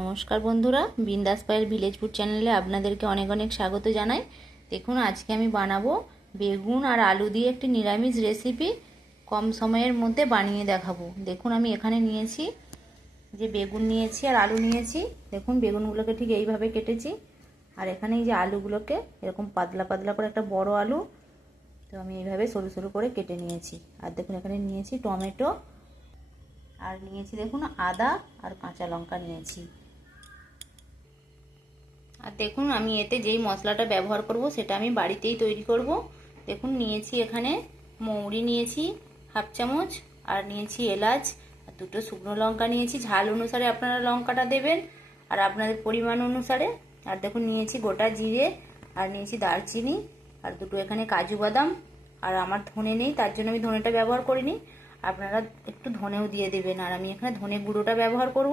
নমস্কার বন্ধুরা, বিন্দাস পায়েল ভিলেজ ফুড চ্যানেলে আপনাদেরকে অনেক অনেক স্বাগত জানাই। দেখুন, আজকে আমি বানাবো বেগুন আর আলু দিয়ে একটি নিরামিষ রেসিপি। কম সময়ের মধ্যে বানিয়ে দেখাবো। দেখুন, আমি এখানে নিয়েছি যে বেগুন নিয়েছি আর আলু নিয়েছি। দেখুন, বেগুনগুলোকে ঠিক এইভাবে কেটেছি, আর এখানে এই যে আলুগুলোকে এরকম পাতলা পাতলা করে, একটা বড় আলু তো আমি এইভাবে সরু সরু করে কেটে নিয়েছি। আর দেখুন, এখানে নিয়েছি টমেটো, আর নিয়েছি দেখুন আদা আর কাঁচা লঙ্কা নিয়েছি। আর দেখুন, আমি এতে যেই মশলাটা ব্যবহার করব সেটা আমি বাড়িতেই তৈরি করব। দেখুন, নিয়েছি এখানে মৌরি নিয়েছি হাফ চামচ, আর নিয়েছি এলাচ, আর দুটো শুকনো লঙ্কা নিয়েছি। ঝাল অনুসারে আপনারা লঙ্কাটা দেবেন, আর আপনাদের পরিমাণ অনুসারে। আর দেখুন, নিয়েছি গোটা জিরে, আর নিয়েছি দারচিনি, আর দুটো এখানে কাজু বাদাম। আর আমার ধনে নেই, তার জন্য আমি ধনেটা ব্যবহার করিনি। আপনারা একটু ধনেও দিয়ে দেবেন। আর আমি এখানে ধনে গুঁড়োটা ব্যবহার করব,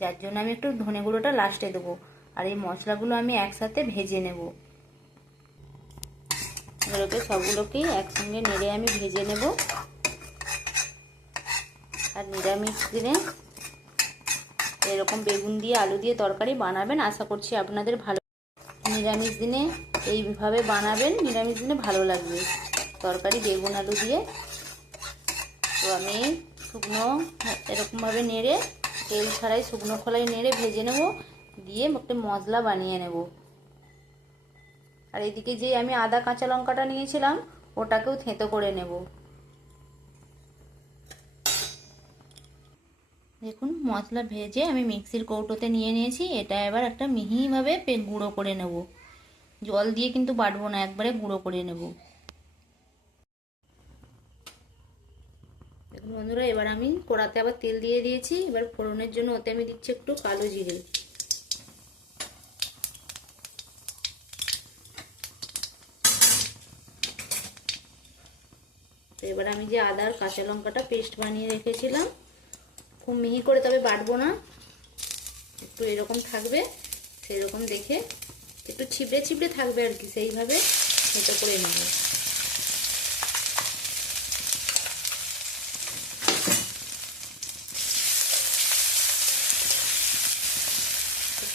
যার জন্য আমি একটু ধনে গুঁড়োটা লাস্টে দেবো। আর এই মশলাগুলো আমি একসাথে ভেজে নেব। এগুলোকে সবগুলোকেই একসঙ্গে নেড়ে আমি ভেজে নেব। আর নিরামিষ দিনে এরকম বেগুন দিয়ে আলু দিয়ে তরকারি বানাবেন, আশা করছি আপনাদের ভালো। নিরামিষ দিনে এইভাবে বানাবেন, নিরামিষ দিনে ভালো লাগবে তরকারি বেগুন আলু দিয়ে। তো আমি শুকনো এরকমভাবে নেড়ে, তেল ছাড়াই শুকনো খোলায় নেড়ে ভেজে নেব, দিয়ে একটা মশলা বানিয়ে নেব। আর এদিকে যে আমি আদা কাঁচা লঙ্কাটা নিয়েছিলাম ওটাকেও থেঁতো করে নেব। দেখুন, মশলা ভেজে আমি মিক্সির কৌটোতে নিয়ে নিয়েছি। এটা এবার একটা মিহিভাবে গুঁড়ো করে নেব। জল দিয়ে কিন্তু বাটবো না, একবারে গুঁড়ো করে নেব। দেখুন বন্ধুরা, এবার আমি কড়াতে আবার তেল দিয়ে দিয়েছি। এবার ফোড়নের জন্য ওতে আমি দিচ্ছি একটু কালো জিরে। তো এবার আমি যে আদা আর কাঁচা লঙ্কাটা পেস্ট বানিয়ে রেখেছিলাম, খুব মিহি করে তবে বাটবো না, একটু এরকম থাকবে, সেই রকম দেখে একটু ছিপড়ে ছিপড়ে থাকবে আর কি, সেইভাবে থেঁতো করে নেব।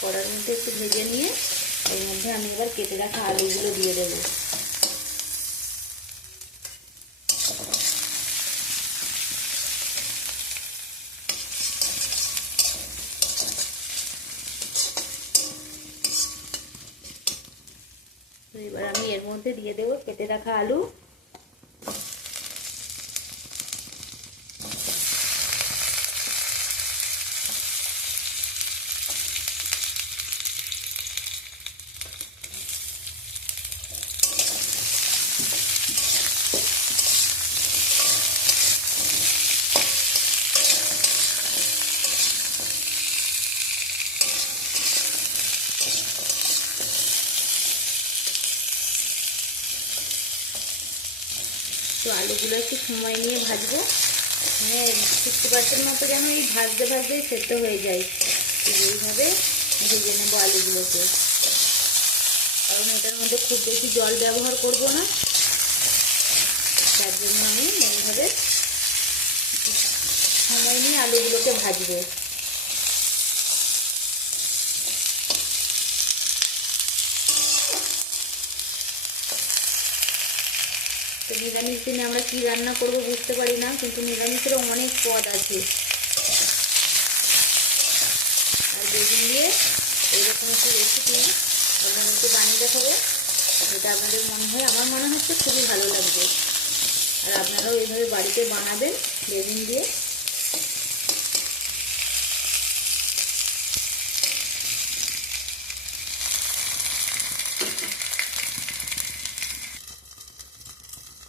কড়ার মধ্যে একটু ভেজে নিয়ে এর মধ্যে আমি এবার কেটে রাখা আলুগুলো দিয়ে দেবো। তো এবার আমি এর মধ্যে দিয়ে দেবো কেটে রাখা আলু। তো আলুগুলো একটু সময় নিয়ে ভাজবো, মানে 60% মতো যেন এই ভাজতে ভাজতেই সেদ্ধ হয়ে যায়। এইভাবে ভেজে নেবো আলুগুলোকে, কারণ এটার মধ্যে খুব বেশি জল ব্যবহার করব না, তার জন্য আমি এইভাবে সময় নিয়ে আলুগুলোকে ভাজবো। তো নিরামিষ দিনে আমরা কি রান্না করব বুঝতে পারি না, কিন্তু নিরামিষেরও অনেক পদ আছে। আর বেগুন দিয়ে এইরকম একটু রেসিপি আপনাদেরকে বানিয়ে দেখাবো, যেটা আপনাদের মনে হয়, আমার মনে হচ্ছে খুবই ভালো লাগবে। আর আপনারাও এইভাবে বাড়িতে বানাবেন বেগুন দিয়ে।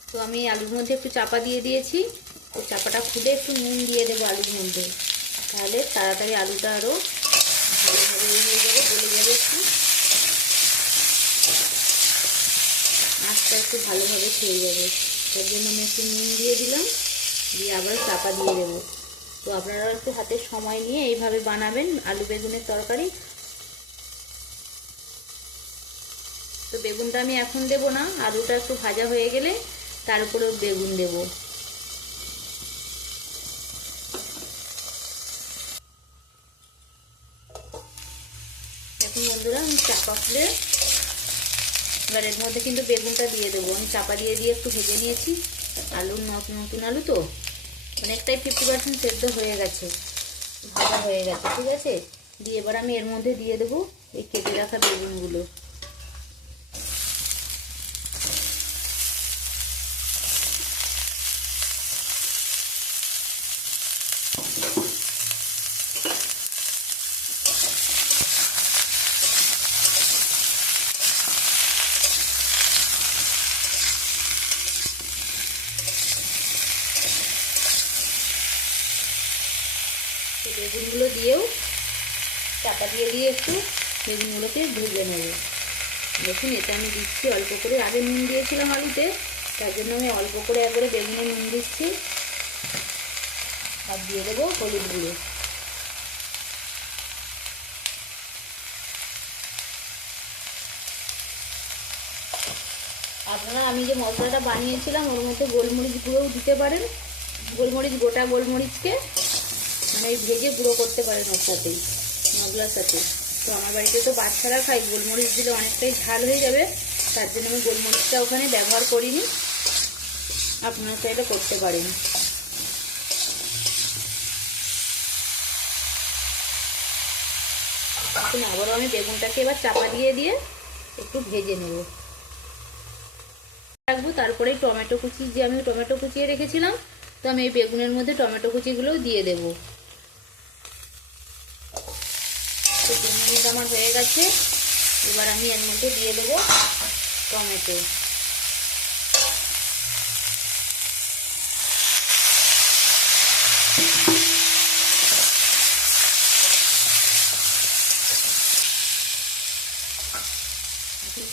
তো আমি আলুর মধ্যে একটু চাপা দিয়ে দিয়েছি। তো চাপাটা খুলে একটু নুন দিয়ে দেবো আলুর মধ্যে, তাহলে তাড়াতাড়ি আলুটা আরও ভালোভাবে হয়ে যাবে, গলে যাবে। একটু আঁচটা একটু ভালোভাবে খেয়ে যাবে, তার জন্য আমি একটু নুন দিয়ে দিলাম, দিয়ে আবার চাপা দিয়ে দেবো। তো আপনারাও একটু হাতে সময় নিয়ে এইভাবে বানাবেন আলু বেগুনের তরকারি। তো বেগুনটা আমি এখন দেবো না, আলুটা একটু ভাজা হয়ে গেলে তার উপরেও বেগুন দেবো। দেখুন বন্ধুরা, আমি চাপা খুলে এবার এর মধ্যে কিন্তু বেগুনটা দিয়ে দেবো। আমি চাপা দিয়ে একটু ভেজে নিয়েছি। আলুর নতুন আলু তো অনেকটাই 50% সেদ্ধ হয়ে গেছে, ভাজা হয়ে গেছে। ঠিক আছে, দিয়ে এবার আমি এর মধ্যে দিয়ে দেবো এই কেটে রাখা বেগুনগুলো। বেগুনগুলো দিয়েও চাপা দিয়ে একটু বেগুনগুলোকে ভেজে নেব। দেখুন, এটা আমি দিচ্ছি অল্প করে, আগে নুন দিয়েছিলাম আলুতে, তার জন্য আমি অল্প করে একবারে বেগুনে নুন দিচ্ছি। আর দিয়ে দেবো হলুদ গুঁড়ো। আপনারা আমি যে মশলাটা বানিয়েছিলাম ওর মধ্যে গোলমরিচ গুঁড়োও দিতে পারেন। গোটা গোলমরিচকে মানে ভেজে গুঁড়ো করতে পারেন ওর সাথেই, মশলার সাথে। তো আমার বাড়িতে তো বাচ্চারা খায়, গোলমরিচ দিলে অনেকটাই ঝাল হয়ে যাবে, তার জন্য আমি গোলমরিচটা ওখানে ব্যবহার করিনি। আপনারা চাইলে করতে পারেন। এখন আবারও আমি বেগুনটাকে এবার চাপা দিয়ে একটু ভেজে নেব রাখবো। তারপরে টমেটো কুচি, যে আমি টমেটো কুচিয়ে রেখেছিলাম, তো আমি এই বেগুনের মধ্যে টমেটো কুচিগুলো দিয়ে দেব। তো 3 মিনিট আমার হয়ে গেছে। এবার আমি এর মধ্যে দিয়ে দেব টমেটো।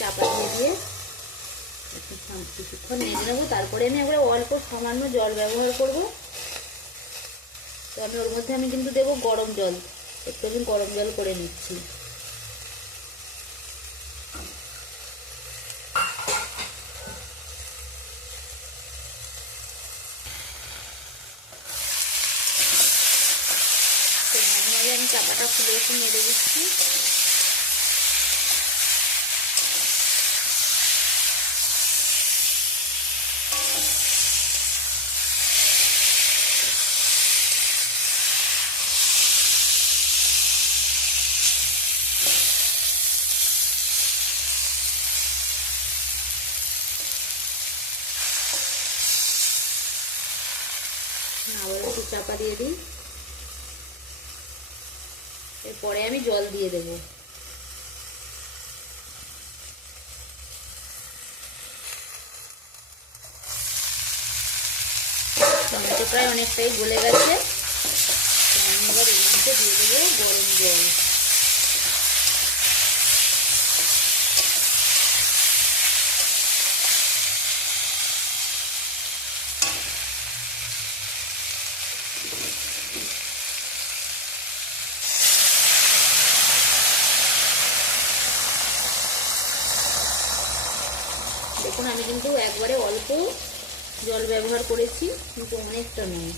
চাপা দিয়ে কিছুক্ষণ নেড়ে নেবো। তারপরে আমি একবার অল্প সামান্য জল ব্যবহার করব। তো আমি ওর মধ্যে আমি কিন্তু দেবো গরম জল, একটু আমি গরম জল করে নিচ্ছি। তো মাঝে মাঝে আমি চাপাটা খুলে একটু নেড়ে দিচ্ছি। আবার একটু চাপা দিয়ে দিই। এরপরে আমি জল দিয়ে দেব। টমেটো প্রায় অনেকটাই গলে গেছে। আমি এবার এর মধ্যে দিয়ে দেবো গরম জল। দেখুন, আমি কিন্তু একবারে অল্প জল ব্যবহার করেছি, কিন্তু অনেকটা নয়।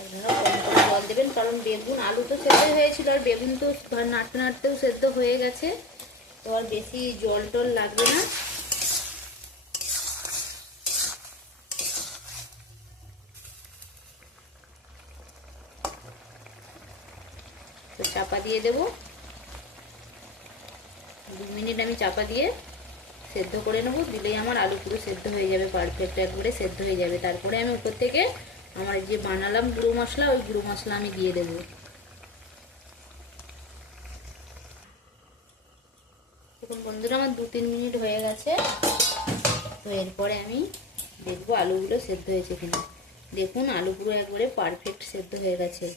আপনারা কম করে জল দেবেন, কারণ বেগুন আলু তো সেদ্ধ হয়েছিল, আর বেগুন তো নাড়তে নাড়তেও সেদ্ধ হয়ে গেছে, তো আর বেশি জল টল লাগবে না। তো চাপা দিয়ে দেব। 2 মিনিট আমি চাপা দিয়ে সেদ্ধ করে নেবো। দিলেই আমার আলু পুরো সেদ্ধ হয়ে যাবে, পারফেক্ট একবারে সেদ্ধ হয়ে যাবে। তারপরে আমি উপর থেকে আমার যে বানালাম গুঁড়ো মশলা, ওই গুঁড়ো মশলা আমি দিয়ে দেব। দেখুন বন্ধুরা, আমার 2-3 মিনিট হয়ে গেছে। তো এরপরে আমি দেখবো আলুগুলো সেদ্ধ হয়েছে কিনা। দেখুন, আলু পুরো একবারে পারফেক্ট সেদ্ধ হয়ে গেছে।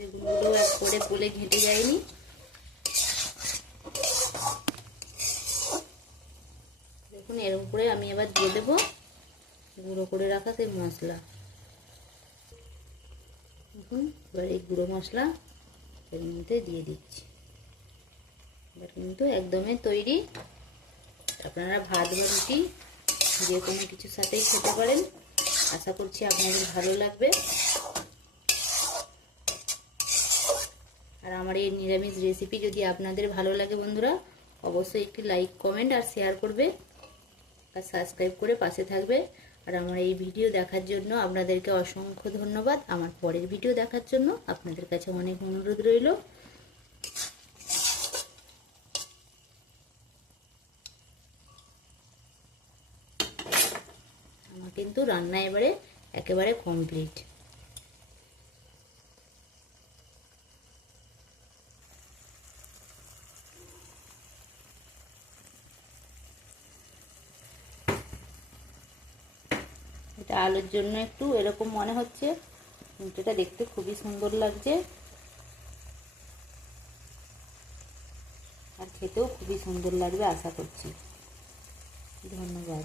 বেগুনগুলো একবারে পুলে ঘেঁটে যায়নি। দেখুন, এর উপরে আমি এবার দিয়ে দেবো গুঁড়ো করে রাখা সেই মশলা। দেখুন, এবার এই গুঁড়ো মশলা এর মধ্যে দিয়ে দিচ্ছি। এবার কিন্তু একদমই তৈরি। আপনারা ভাত বা রুটি যে কোনো কিছুর সাথেই খেতে পারেন। আশা করছি আপনাদের ভালো লাগবে। আর আমার এই নিরামিষ রেসিপি যদি আপনাদের ভালো লাগে বন্ধুরা, অবশ্যই একটি লাইক, কমেন্ট আর শেয়ার করবে আর সাবস্ক্রাইব করে পাশে থাকবে। আর আমার এই ভিডিও দেখার জন্য আপনাদেরকে অসংখ্য ধন্যবাদ। আমার পরের ভিডিও দেখার জন্য আপনাদের কাছে অনেক অনুরোধ রইল। আমার কিন্তু রান্না এবারে একেবারে কমপ্লিট। এটা আলুর জন্য একটু এরকম মনে হচ্ছে, কিন্তু এটা দেখতে খুবই সুন্দর লাগছে আর খেতেও খুবই সুন্দর লাগবে আশা করছি। ধন্যবাদ।